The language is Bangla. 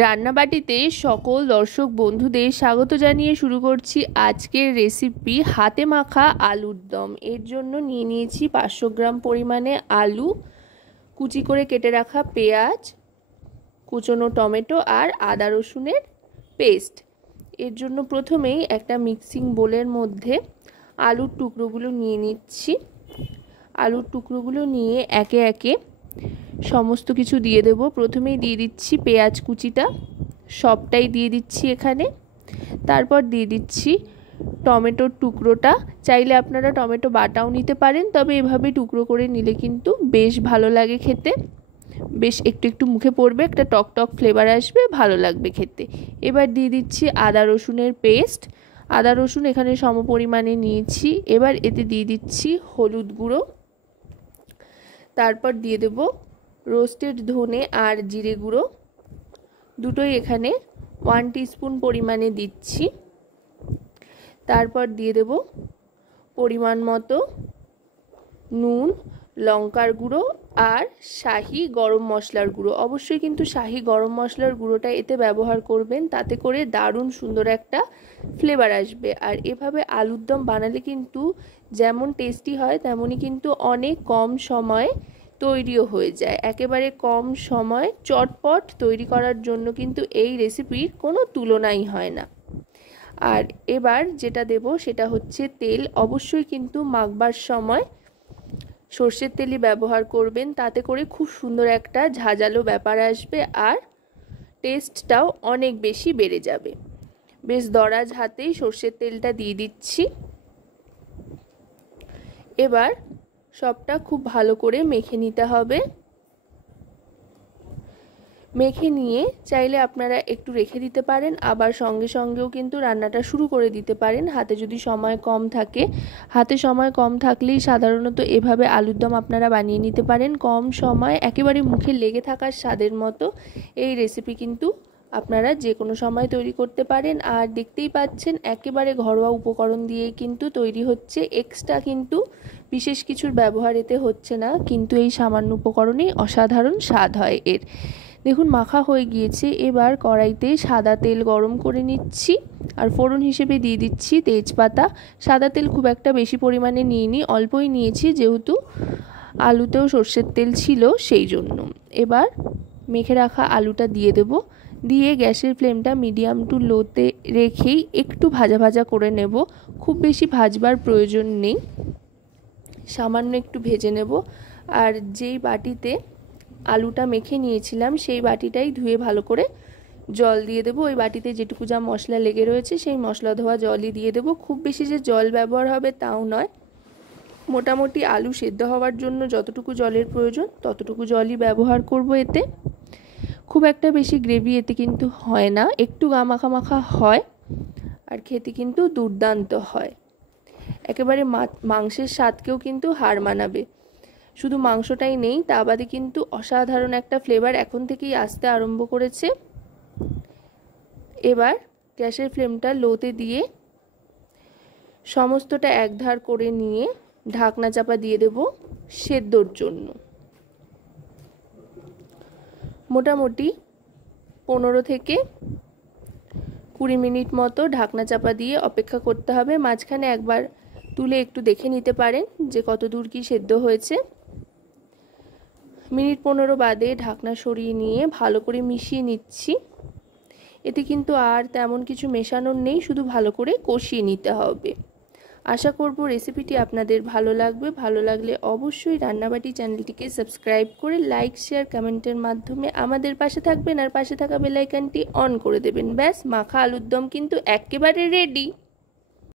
রান্নাবাটিতে সকল দর্শক বন্ধুদের স্বাগত জানিয়ে শুরু করছি আজকের রেসিপি হাতে মাখা আলুর দম। এর জন্য নিয়ে নিয়েছি 500 গ্রাম পরিমাণে আলু, কুচি করে কেটে রাখা পেঁয়াজ, কুচনো টমেটো আর আদা রসুনের পেস্ট। এর জন্য প্রথমেই একটা মিক্সিং বোলের মধ্যে আলুর টুকরোগুলো নিয়ে নিচ্ছি। আলুর টুকরোগুলো নিয়ে একে একে সমস্ত কিছু দিয়ে দেব। প্রথমেই দিয়ে দিচ্ছি পেঁয়াজ কুচিটা, সবটাই দিয়ে দিচ্ছি এখানে। তারপর দিয়ে দিচ্ছি টমেটোর টুকরোটা। চাইলে আপনারা টমেটো বাটাও নিতে পারেন, তবে এভাবে টুকরো করে নিলে কিন্তু বেশ ভালো লাগে খেতে। বেশ একটু একটু মুখে পড়বে, একটা টক টক ফ্লেভার আসবে, ভালো লাগবে খেতে। এবার দিয়ে দিচ্ছি আদা রসুনের পেস্ট। আদা রসুন এখানে সম পরিমাণে নিয়েছি। এবার এতে দিয়ে দিচ্ছি হলুদ গুঁড়ো। তারপর দিয়ে দেব রোস্টেড ধনে আর জিরে গুঁড়ো, দুটোই এখানে 1 টিস্পুন পরিমাণে দিচ্ছি। তারপর দিয়ে দেব পরিমাণ মতো নুন, লঙ্কার গুঁড়ো আর শাহি গরম মশলার গুঁড়ো। অবশ্যই কিন্তু শাহি গরম মশলার গুঁড়োটা এতে ব্যবহার করবেন, তাতে করে দারুণ সুন্দর একটা ফ্লেভার আসবে। আর এভাবে আলুর দম বানালে কিন্তু যেমন টেস্টি হয় তেমনই কিন্তু অনেক কম সময়ে তৈরিও হয়ে যায়। একেবারে কম সময় চটপট তৈরি করার জন্য কিন্তু এই রেসিপির কোনো তুলনাই হয় না। আর এবার যেটা দেব সেটা হচ্ছে তেল। অবশ্যই কিন্তু মাখবার সময় সর্ষের তেলই ব্যবহার করবেন, তাতে করে খুব সুন্দর একটা ঝাঁঝালো ব্যাপার আসবে আর টেস্টটাও অনেক বেশি বেড়ে যাবে। বেশ দরাজ হাতেই সর্ষের তেলটা দিয়ে দিচ্ছি। এবার সবটা খুব ভালো করে মেখে নিতে হবে। মেখে নিয়ে চাইলে আপনারা একটু রেখে দিতে পারেন, আবার সঙ্গে সঙ্গেও কিন্তু রান্নাটা শুরু করে দিতে পারেন হাতে যদি সময় কম থাকে। হাতে সময় কম থাকলেই সাধারণত এভাবে আলুর দম আপনারা বানিয়ে নিতে পারেন। কম সময় একেবারে মুখে লেগে থাকার স্বাদের মতো এই রেসিপি কিন্তু আপনারা যে কোনো সময় তৈরি করতে পারেন। আর দেখতেই পাচ্ছেন একেবারে ঘরোয়া উপকরণ দিয়ে কিন্তু তৈরি হচ্ছে, এক্সট্রা কিন্তু বিশেষ কিছুর ব্যবহার এতে হচ্ছে না, কিন্তু এই সামান্য উপকরণেই অসাধারণ স্বাদ হয় এর। দেখুন মাখা হয়ে গিয়েছে। এবার কড়াইতে সাদা তেল গরম করে নিচ্ছি আর ফোড়ন হিসেবে দিয়ে দিচ্ছি তেজপাতা। সাদা তেল খুব একটা বেশি পরিমাণে নিইনি, অল্পই নিয়েছি, যেহেতু আলুতেও সর্ষের তেল ছিল সেই জন্য। এবার মেখে রাখা আলুটা দিয়ে দেব, দিয়ে গ্যাসের ফ্লেমটা মিডিয়াম টু লোতে রেখেই একটু ভাজা ভাজা করে নেব। খুব বেশি ভাজবার প্রয়োজন নেই, সামান্য একটু ভেজে নেব। আর যেই বাটিতে আলুটা মেখে নিয়েছিলাম সেই বাটিটাই ধুয়ে ভালো করে জল দিয়ে দেবো। ওই বাটিতে যেটুকু যা মশলা লেগে রয়েছে সেই মশলা ধোয়া জলই দিয়ে দেবো। খুব বেশি যে জল ব্যবহার হবে তাও নয়, মোটামুটি আলু সেদ্ধ হওয়ার জন্য যতটুকু জলের প্রয়োজন ততটুকু জলই ব্যবহার করব এতে। খুব একটা বেশি গ্রেভি এতে কিন্তু হয় না, একটু গা মাখা মাখা হয় আর খেতে কিন্তু দুর্দান্ত হয়। একেবারে মাংসের স্বাদকেও কিন্তু হার মানাবে। শুধু মাংসটাই নেই, তা বাদে কিন্তু অসাধারণ একটা ফ্লেভার এখন থেকেই আসতে আরম্ভ করেছে। এবার গ্যাসের ফ্লেমটা লোতে দিয়ে সমস্তটা একধার করে নিয়ে ঢাকনা চাপা দিয়ে দেব সেদ্ধর জন্য। মোটামুটি 15 থেকে 20 মিনিট মতো ঢাকনা চাপা দিয়ে অপেক্ষা করতে হবে। মাঝখানে একবার তুলে একটু দেখে নিতে পারেন যে কত দূর কি সেদ্ধ হয়েছে। মিনিট 15 বাদে ঢাকনা সরিয়ে নিয়ে ভালো করে মিশিয়ে নিচ্ছি। এতে কিন্তু আর তেমন কিছু মেশানোর নেই, শুধু ভালো করে কষিয়ে নিতে হবে। আশা করব রেসিপিটি আপনাদের ভালো লাগবে। ভালো লাগলে অবশ্যই রান্নাবাটি চ্যানেলটিকে সাবস্ক্রাইব করে লাইক শেয়ার কমেন্টের মাধ্যমে আমাদের পাশে থাকবেন আর পাশে থাকা বেল আইকনটি অন করে দেবেন। ব্যাস, মাখা আলুর দম কিন্তু একেবারে রেডি।